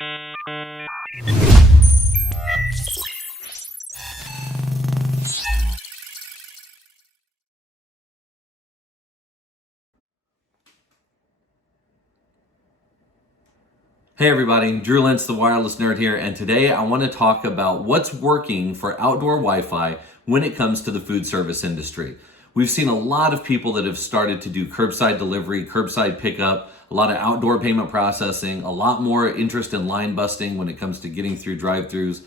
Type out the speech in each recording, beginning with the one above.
Hey everybody, Drew Lentz, the wireless nerd here, and today I want to talk about what's working for outdoor Wi-Fi when it comes to the food service industry. We've seen a lot of people that have started to do curbside delivery, curbside pickup, a lot of outdoor payment processing, a lot more interest in line busting when it comes to getting through drive-thrus.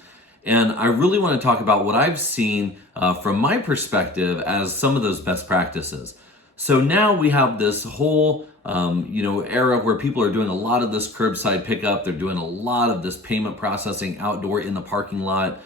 And I really want to talk about what I've seen from my perspective as some of those best practices. So now we have this whole era where people are doing a lot of this curbside pickup. They're doing a lot of this payment processing outdoor in the parking lot,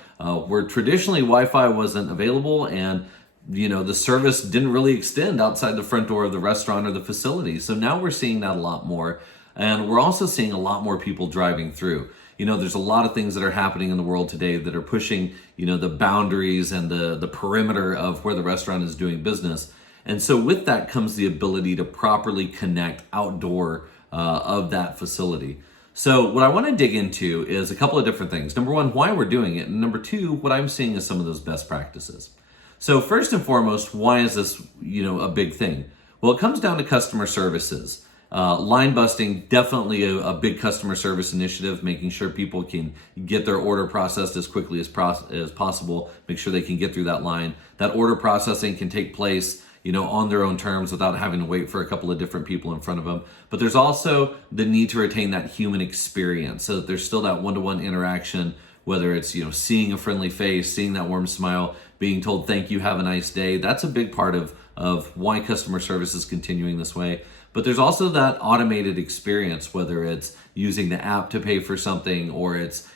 where traditionally Wi-Fi wasn't available, and the service didn't really extend outside the front door of the restaurant or the facility. So now we're seeing that a lot more, and we're also seeing a lot more people driving through. There's a lot of things that are happening in the world today that are pushing the boundaries and the perimeter of where the restaurant is doing business. And so with that comes the ability to properly connect outdoor of that facility. So what I want to dig into is a couple of different things. Number one, why we're doing it. And number two, what I'm seeing is some of those best practices. So first and foremost, why is this a big thing? Well, it comes down to customer services. Line busting, definitely a big customer service initiative, making sure people can get their order processed as quickly as possible, make sure they can get through that line. That order processing can take place on their own terms without having to wait for a couple of different people in front of them. But there's also the need to retain that human experience so that there's still that one-to-one interaction, whether it's, seeing a friendly face, seeing that warm smile, being told, thank you, have a nice day. That's a big part of why customer service is continuing this way. But there's also that automated experience, whether it's using the app to pay for something, or it's,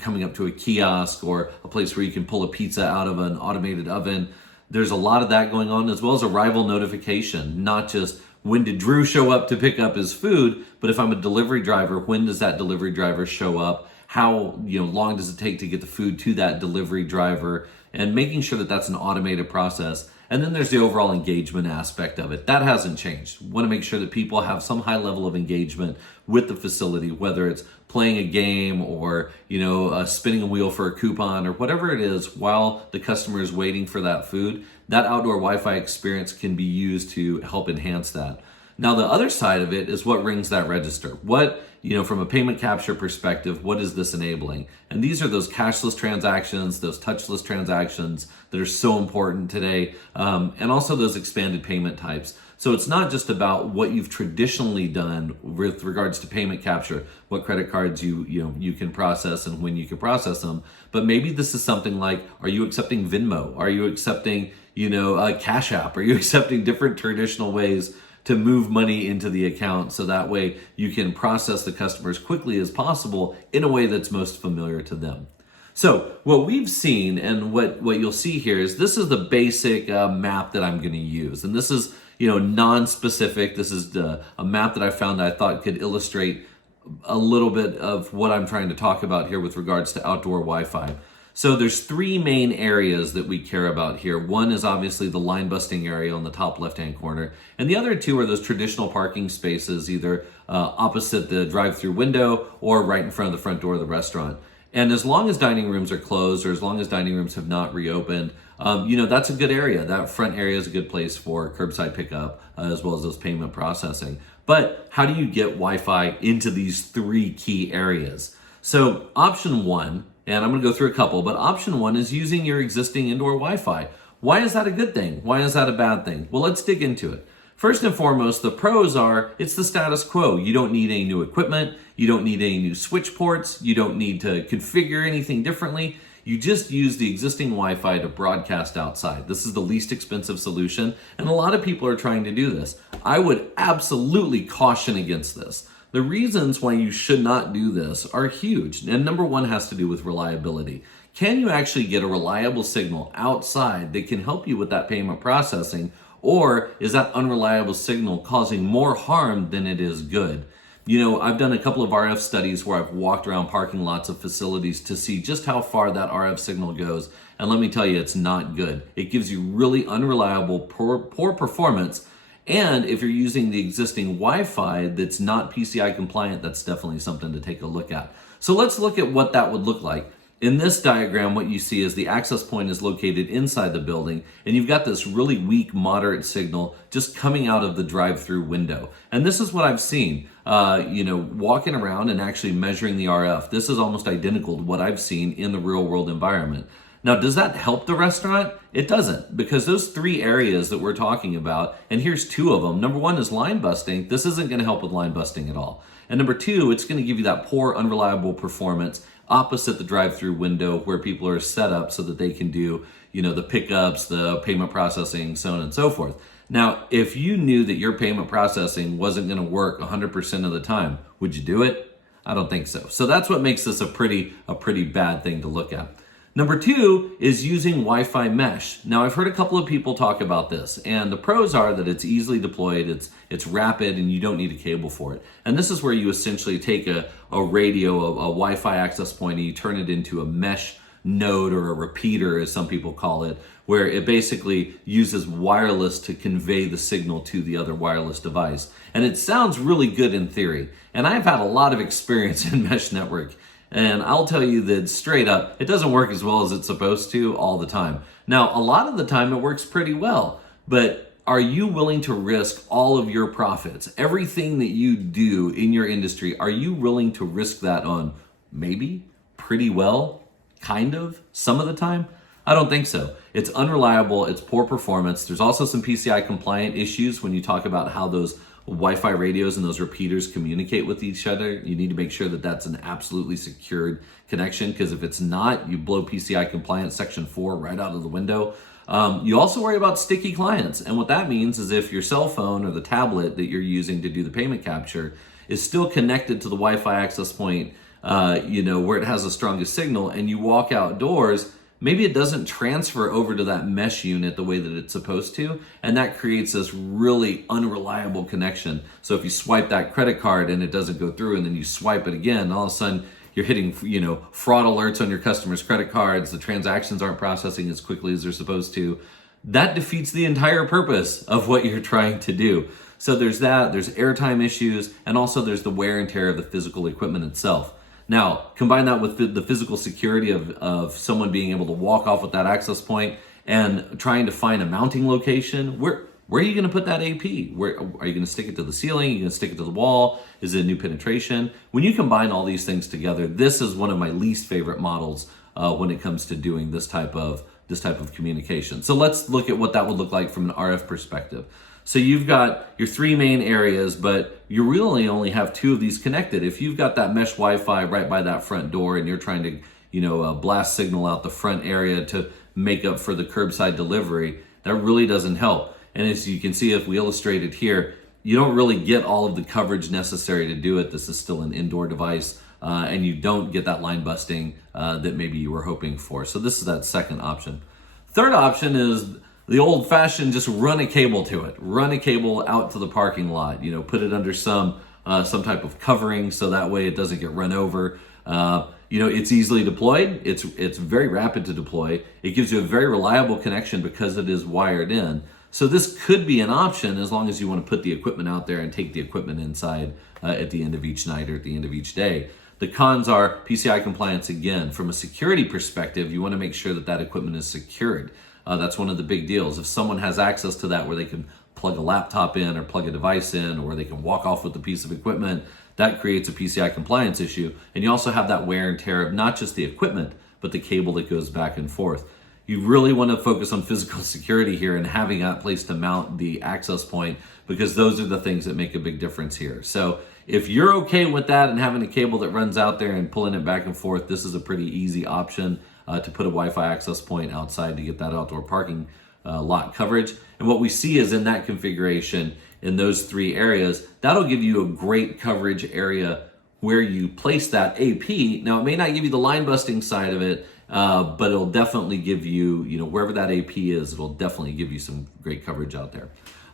coming up to a kiosk or a place where you can pull a pizza out of an automated oven. There's a lot of that going on, as well as arrival notification, not just when did Drew show up to pick up his food, but if I'm a delivery driver, when does that delivery driver show up? How long does it take to get the food to that delivery driver? And making sure that that's an automated process. And then there's the overall engagement aspect of it. That hasn't changed. We want to make sure that people have some high level of engagement with the facility, whether it's playing a game or, spinning a wheel for a coupon or whatever it is while the customer is waiting for that food. That outdoor Wi-Fi experience can be used to help enhance that. Now, the other side of it is what rings that register. What, from a payment capture perspective, what is this enabling? And these are those cashless transactions, those touchless transactions that are so important today, and also those expanded payment types. So it's not just about what you've traditionally done with regards to payment capture, what credit cards you can process and when you can process them, but maybe this is something like, are you accepting Venmo? Are you accepting, a Cash App? Are you accepting different traditional ways to move money into the account, so that way you can process the customer as quickly as possible in a way that's most familiar to them. So what we've seen and what you'll see here is this is the basic map that I'm going to use. And this is, non-specific. This is a map that I found that I thought could illustrate a little bit of what I'm trying to talk about here with regards to outdoor Wi-Fi. So there's three main areas that we care about here. One is obviously the line busting area on the top left-hand corner. And the other two are those traditional parking spaces, either opposite the drive-through window or right in front of the front door of the restaurant. And as long as dining rooms are closed, or as long as dining rooms have not reopened, that's a good area. That front area is a good place for curbside pickup, as well as those payment processing. But how do you get Wi-Fi into these three key areas? So option one, and I'm going to go through a couple, but option one is using your existing indoor Wi-Fi. Why is that a good thing? Why is that a bad thing? Well, let's dig into it. First and foremost, the pros are it's the status quo. You don't need any new equipment. You don't need any new switch ports. You don't need to configure anything differently. You just use the existing Wi-Fi to broadcast outside. This is the least expensive solution, and a lot of people are trying to do this. I would absolutely caution against this. The reasons why you should not do this are huge. And number one has to do with reliability. Can you actually get a reliable signal outside that can help you with that payment processing? Or is that unreliable signal causing more harm than it is good? I've done a couple of RF studies where I've walked around parking lots of facilities to see just how far that RF signal goes. And let me tell you, it's not good. It gives you really unreliable, poor performance. And if you're using the existing Wi-Fi that's not PCI compliant, that's definitely something to take a look at. So let's look at what that would look like. In this diagram, what you see is the access point is located inside the building, and you've got this really weak, moderate signal just coming out of the drive-through window. And this is what I've seen, walking around and actually measuring the RF. This is almost identical to what I've seen in the real-world environment. Now, does that help the restaurant? It doesn't, because those three areas that we're talking about, and here's two of them. Number one is line busting. This isn't going to help with line busting at all. And number two, it's going to give you that poor, unreliable performance opposite the drive-through window where people are set up so that they can do, the pickups, the payment processing, so on and so forth. Now, if you knew that your payment processing wasn't going to work 100% of the time, would you do it? I don't think so. So that's what makes this a pretty bad thing to look at. Number two is using Wi-Fi mesh. Now, I've heard a couple of people talk about this, and the pros are that it's easily deployed, it's rapid, and you don't need a cable for it. And this is where you essentially take a radio, a Wi-Fi access point, and you turn it into a mesh node or a repeater, as some people call it, where it basically uses wireless to convey the signal to the other wireless device. And it sounds really good in theory. And I've had a lot of experience in mesh network. And I'll tell you that straight up, it doesn't work as well as it's supposed to all the time. Now, a lot of the time it works pretty well, but are you willing to risk all of your profits? Everything that you do in your industry, are you willing to risk that on maybe, pretty well, kind of, some of the time? I don't think so. It's unreliable, it's poor performance. There's also some PCI compliant issues when you talk about how those Wi-Fi radios and those repeaters communicate with each other. You need to make sure that that's an absolutely secured connection, because if it's not, you blow PCI compliance section 4 right out of the window. You also worry about sticky clients. And what that means is if your cell phone or the tablet that you're using to do the payment capture is still connected to the Wi-Fi access point, where it has the strongest signal, and you walk outdoors, maybe it doesn't transfer over to that mesh unit the way that it's supposed to, and that creates this really unreliable connection. So if you swipe that credit card and it doesn't go through, and then you swipe it again, all of a sudden you're hitting, fraud alerts on your customers' credit cards, the transactions aren't processing as quickly as they're supposed to. That defeats the entire purpose of what you're trying to do. So there's that, there's airtime issues, and also there's the wear and tear of the physical equipment itself. Now, combine that with the physical security of someone being able to walk off with that access point and trying to find a mounting location. Where are you going to put that AP? Where are you going to stick it to the ceiling? Are you going to stick it to the wall? Is it a new penetration? When you combine all these things together, this is one of my least favorite models when it comes to doing this type of communication. So let's look at what that would look like from an RF perspective. So you've got your three main areas, but you really only have two of these connected. If you've got that mesh Wi-Fi right by that front door and you're trying to, blast signal out the front area to make up for the curbside delivery, that really doesn't help. And as you can see, if we illustrate it here, you don't really get all of the coverage necessary to do it. This is still an indoor device, and you don't get that line busting that maybe you were hoping for. So this is that second option. Third option is the old-fashioned, just run a cable to it. Run a cable out to the parking lot. Put it under some type of covering so that way it doesn't get run over. It's easily deployed. It's very rapid to deploy. It gives you a very reliable connection because it is wired in. So this could be an option as long as you want to put the equipment out there and take the equipment inside at the end of each night or at the end of each day. The cons are PCI compliance again. From a security perspective, you want to make sure that that equipment is secured. That's one of the big deals. If someone has access to that where they can plug a laptop in or plug a device in, or they can walk off with a piece of equipment, that creates a PCI compliance issue. And you also have that wear and tear of not just the equipment, but the cable that goes back and forth. You really want to focus on physical security here and having that place to mount the access point, because those are the things that make a big difference here. So if you're okay with that and having a cable that runs out there and pulling it back and forth, this is a pretty easy option to put a Wi-Fi access point outside to get that outdoor parking lot coverage. And what we see is in that configuration, in those three areas, that'll give you a great coverage area where you place that AP. Now, it may not give you the line busting side of it, but it'll definitely give you, wherever that AP is, it'll definitely give you some great coverage out there.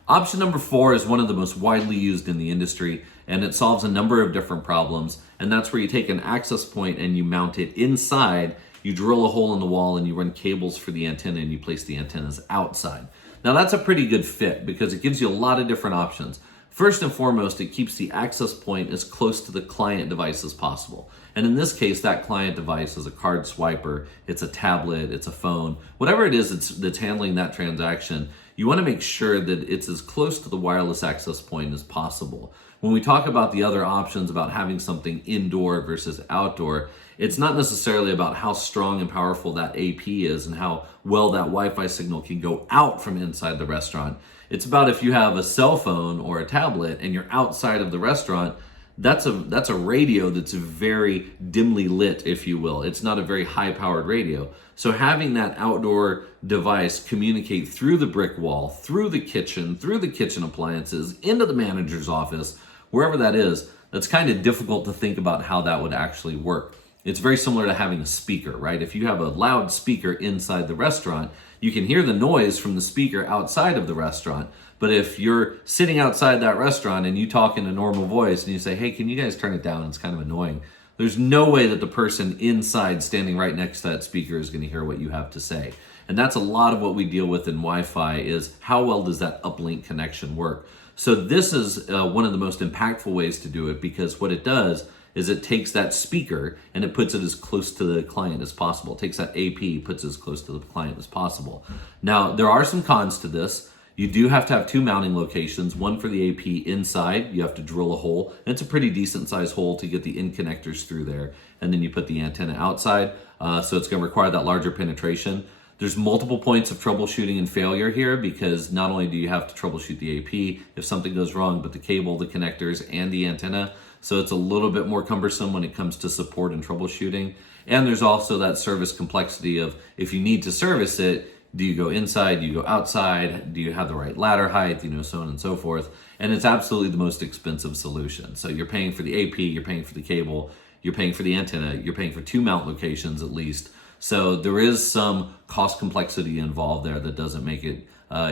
Option number 4 is one of the most widely used in the industry, and it solves a number of different problems. And that's where you take an access point and you mount it inside. You drill a hole in the wall and you run cables for the antenna and you place the antennas outside. Now that's a pretty good fit because it gives you a lot of different options. First and foremost, it keeps the access point as close to the client device as possible. And in this case, that client device is a card swiper, it's a tablet, it's a phone, whatever it is that's handling that transaction. You want to make sure that it's as close to the wireless access point as possible. When we talk about the other options about having something indoor versus outdoor, it's not necessarily about how strong and powerful that AP is and how well that Wi-Fi signal can go out from inside the restaurant. It's about if you have a cell phone or a tablet and you're outside of the restaurant, that's a radio that's very dimly lit, if you will. It's not a very high-powered radio. So having that outdoor device communicate through the brick wall, through the kitchen appliances, into the manager's office, wherever that is, that's kind of difficult to think about how that would actually work. It's very similar to having a speaker, right? If you have a loud speaker inside the restaurant, you can hear the noise from the speaker outside of the restaurant. But if you're sitting outside that restaurant and you talk in a normal voice and you say, hey, can you guys turn it down? It's kind of annoying. There's no way that the person inside standing right next to that speaker is going to hear what you have to say. And that's a lot of what we deal with in Wi-Fi is how well does that uplink connection work? So this is one of the most impactful ways to do it because what it does is it takes that speaker and it puts it as close to the client as possible. It takes that AP, puts it as close to the client as possible. Now, there are some cons to this. You do have to have two mounting locations, one for the AP inside, you have to drill a hole, and it's a pretty decent sized hole to get the in connectors through there, and then you put the antenna outside, so it's going to require that larger penetration. There's multiple points of troubleshooting and failure here because not only do you have to troubleshoot the AP if something goes wrong, but the cable, the connectors, and the antenna. So it's a little bit more cumbersome when it comes to support and troubleshooting. And there's also that service complexity of if you need to service it, do you go inside, do you go outside, do you have the right ladder height, so on and so forth. And it's absolutely the most expensive solution. So you're paying for the AP, you're paying for the cable, you're paying for the antenna, you're paying for two mount locations at least. So there is some cost complexity involved there that doesn't make it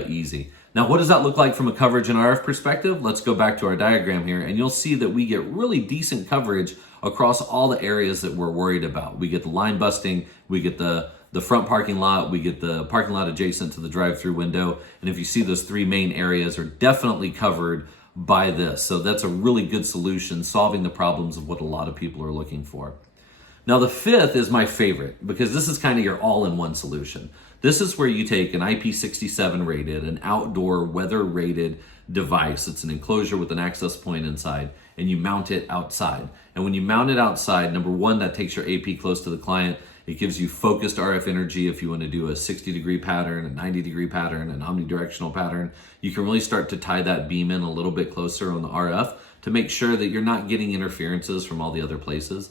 easy. Now, what does that look like from a coverage and RF perspective? Let's go back to our diagram here, and you'll see that we get really decent coverage across all the areas that we're worried about. We get the line busting, we get the front parking lot, we get the parking lot adjacent to the drive-through window, and if you see those three main areas are definitely covered by this. So that's a really good solution, solving the problems of what a lot of people are looking for. Now the fifth is my favorite because this is kind of your all-in-one solution. This is where you take an IP67 rated, an outdoor weather rated device. It's an enclosure with an access point inside, and you mount it outside. And when you mount it outside, number one, that takes your AP close to the client. It gives you focused RF energy if you want to do a 60-degree pattern, a 90-degree pattern, an omnidirectional pattern. You can really start to tie that beam in a little bit closer on the RF to make sure that you're not getting interferences from all the other places.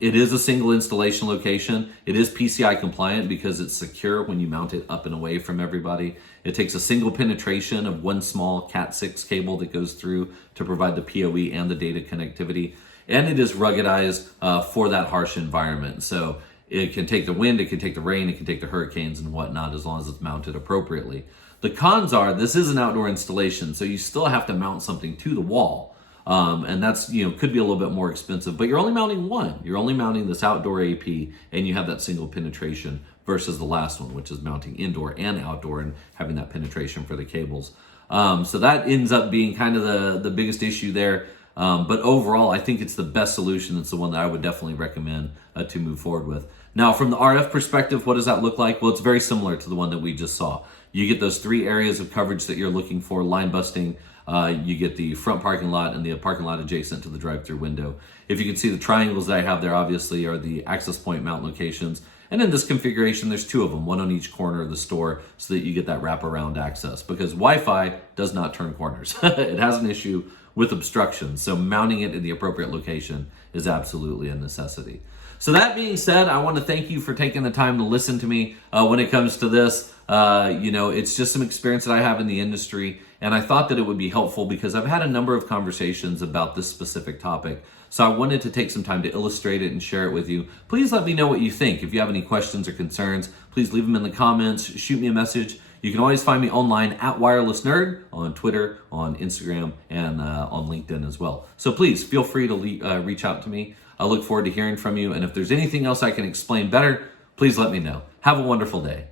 It is a single installation location. It is PCI compliant because it's secure when you mount it up and away from everybody. It takes a single penetration of one small Cat6 cable that goes through to provide the PoE and the data connectivity. And it is ruggedized for that harsh environment. So it can take the wind, it can take the rain, it can take the hurricanes and whatnot as long as it's mounted appropriately. The cons are this is an outdoor installation, so you still have to mount something to the wall. And that's, could be a little bit more expensive, but you're only mounting one. You're only mounting this outdoor AP and you have that single penetration versus the last one, which is mounting indoor and outdoor and having that penetration for the cables. So that ends up being kind of the biggest issue there. But overall, I think it's the best solution. It's the one that I would definitely recommend to move forward with. Now, from the RF perspective, what does that look like? Well, it's very similar to the one that we just saw. You get those three areas of coverage that you're looking for, line busting, you get the front parking lot and the parking lot adjacent to the drive-through window. If you can see the triangles that I have there, obviously, are the access point mount locations. And in this configuration, there's two of them, one on each corner of the store so that you get that wraparound access because Wi-Fi does not turn corners. It has an issue with obstruction, so mounting it in the appropriate location is absolutely a necessity. So that being said, I want to thank you for taking the time to listen to me when it comes to this. It's just some experience that I have in the industry, and I thought that it would be helpful because I've had a number of conversations about this specific topic. So I wanted to take some time to illustrate it and share it with you. Please let me know what you think. If you have any questions or concerns, please leave them in the comments, shoot me a message. You can always find me online at Wireless Nerd on Twitter, on Instagram, and on LinkedIn as well. So please feel free to reach out to me. I look forward to hearing from you. And if there's anything else I can explain better, please let me know. Have a wonderful day.